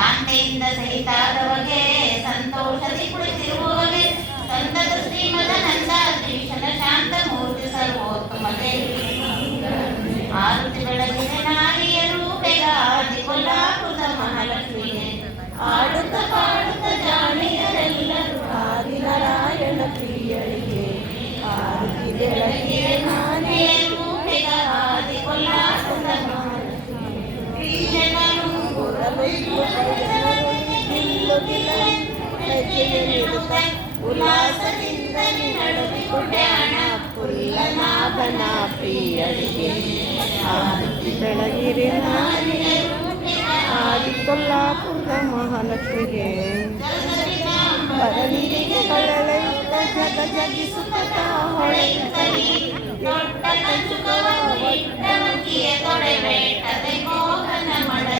ಕಾಂತೆಯಿಂದ ಸಹಿತಾದವಗೆ ಸಂತೋಷದಿ ಕುಳಿತಿರುವವಗೆ ಸಂತತ ಶ್ರೀಮದನಂದಾಧೀಶನ ಶಾಂತ ಮೂರ್ತಿ ಸರ್ವೋತ್ತಮಗೆ ಆರುತಿ ಬೆಳಗಿನ ನಾರಿಯರು ಬೆಗಾದಿ ಕೊಲ್ಲಾಪುರದ ಮಹಾಲಕ್ಷ್ಮಿಗೆ ಆಡುತ್ತ ಪಾಡುತ್ತ ಜಾಣಿಯರೆಲ್ಲರೂ ಆದಿನಾರಾಯಣ ಪ್ರಿಯರಿಗೆ ಆರುತಿ ಬೆಳಗಿನ ನಾರಿಯರು ಬೆಗಾದಿ ಕೊಲ್ಲಾಪುರದ ಮಹಾಲಕ್ಷ್ಮಿಗೆ ಉಲ್ಲಾಸದಿಂದ ನಡುವಿಕೊಂಡ್ಯಾಣ ಪುಲ್ಲನಾಭನ ಪ್ರಿಯರಿಗೆ ಆರತಿ ಬೆಳಗಿರಿ ಆದಿ ಕೊಲ್ಲಾಪುರದ ಮಹಾಲಕ್ಷ್ಮಿಗೆ ಬರಲಿಗೆ ಕಳಲೆಯುತ್ತ ಜಗ ಜಗಿಸುತ್ತ ಹೊಳೆಯುತ್ತಲಿ ದೊಡ್ಡ ಕಂಚುಕವ